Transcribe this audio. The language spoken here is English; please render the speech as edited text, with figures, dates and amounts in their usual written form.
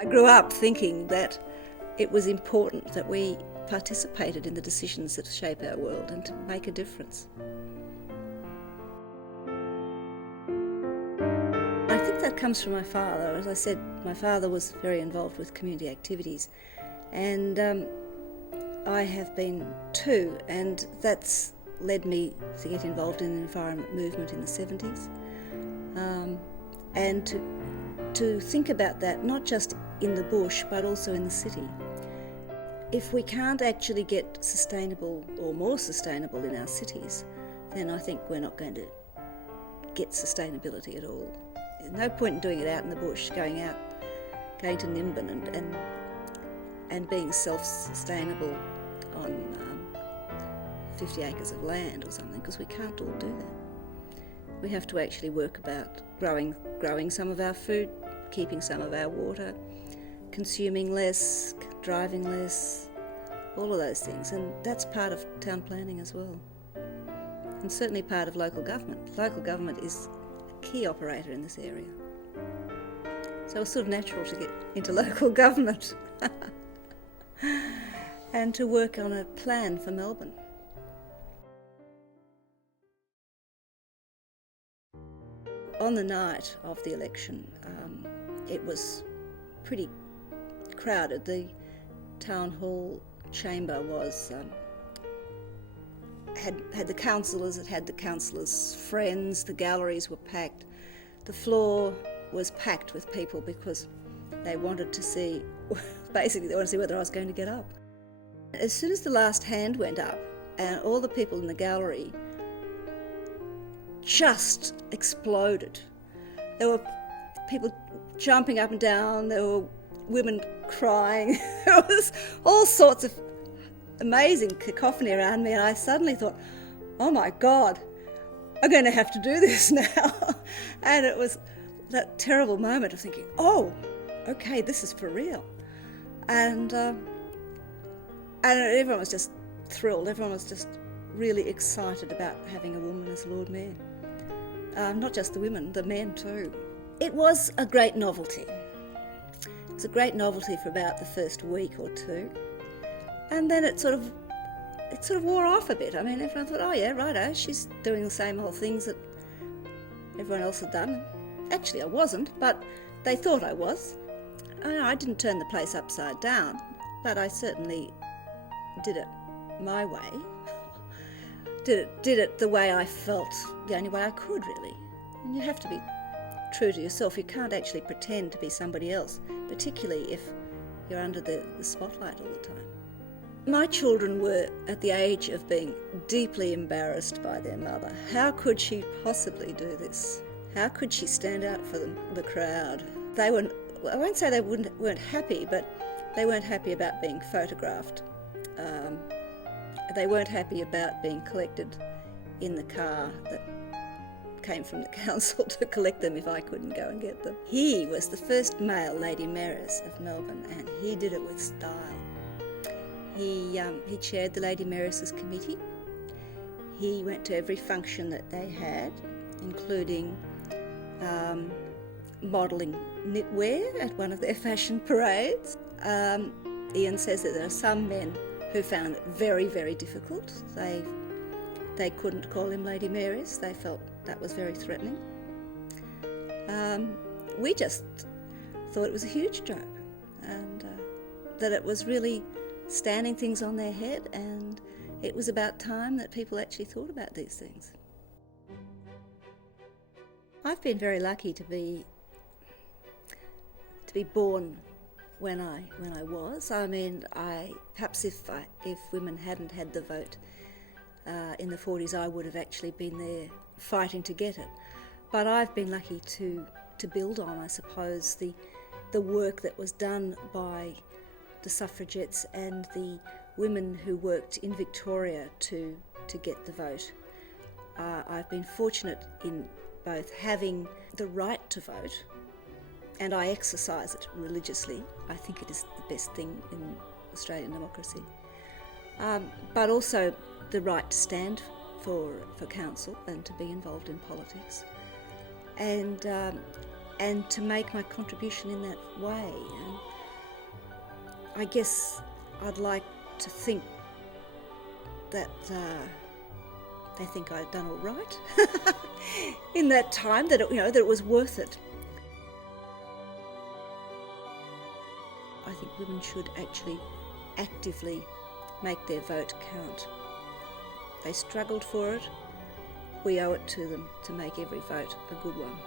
I grew up thinking that it was important that we participated in the decisions that shape our world and to make a difference. I think that comes from my father. As I said, my father was very involved with community activities, and I have been too, and that's led me to get involved in the environment movement in the 70s, and to think about that not just in the bush but also in the city. If we can't actually get sustainable or more sustainable in our cities, then I think we're not going to get sustainability at all. There's no point in doing it out in the bush, going to Nimbin and being self-sustainable on 50 acres of land or something, because we can't all do that. We have to actually work about growing some of our food, keeping some of our water, consuming less, driving less, all of those things, and that's part of town planning as well, and certainly part of local government. Local government is a key operator in this area, so it's sort of natural to get into local government and to work on a plan for Melbourne. On the night of the election, it was pretty crowded. The town hall chamber was had the councillors, it had the councillors' friends, the galleries were packed. The floor was packed with people because they wanted to see, basically they wanted to see whether I was going to get up. As soon as the last hand went up, and all the people in the gallery just exploded. There were people jumping up and down, there were women crying, there was all sorts of amazing cacophony around me, and I suddenly thought, oh my God, I'm going to have to do this now. And it was that terrible moment of thinking, oh, okay, this is for real. And everyone was just thrilled, everyone was just really excited about having a woman as Lord Mayor. Not just the women, the men too. It was a great novelty. It was a great novelty for about the first week or two, and then it sort of wore off a bit. I mean, everyone thought, oh yeah, righto, she's doing the same old things that everyone else had done. Actually, I wasn't, but they thought I was. I didn't turn the place upside down, but I certainly did it my way. Did it the way I felt, the only way I could, really. And you have to be true to yourself. You can't actually pretend to be somebody else, particularly if you're under the spotlight all the time. My children were at the age of being deeply embarrassed by their mother. How could she possibly do this? How could she stand out for the crowd? They were, I won't say they weren't happy, but they weren't happy about being photographed. They weren't happy about being collected in the car that came from the council to collect them if I couldn't go and get them. He was the first male Lady Mayoress of Melbourne, and he did it with style. He chaired the Lady Mayoresses Committee. He went to every function that they had, including modelling knitwear at one of their fashion parades. Ian says that there are some men who found it very, very difficult. They couldn't call him Lady Mayoress. They felt that was very threatening. We just thought it was a huge joke, and that it was really standing things on their head, and it was about time that people actually thought about these things. I've been very lucky to be born when I was. I mean, perhaps if women hadn't had the vote in the 40s, I would have actually been there fighting to get it. But I've been lucky to build on, I suppose, the work that was done by the suffragettes and the women who worked in Victoria to get the vote. I've been fortunate in both having the right to vote, and I exercise it religiously. I think it is the best thing in Australian democracy. But also the right to stand for council and to be involved in politics, and to make my contribution in that way. I guess I'd like to think that they think I'd done all right in that time, that it was worth it. I think women should actually actively make their vote count. They struggled for it. We owe it to them to make every vote a good one.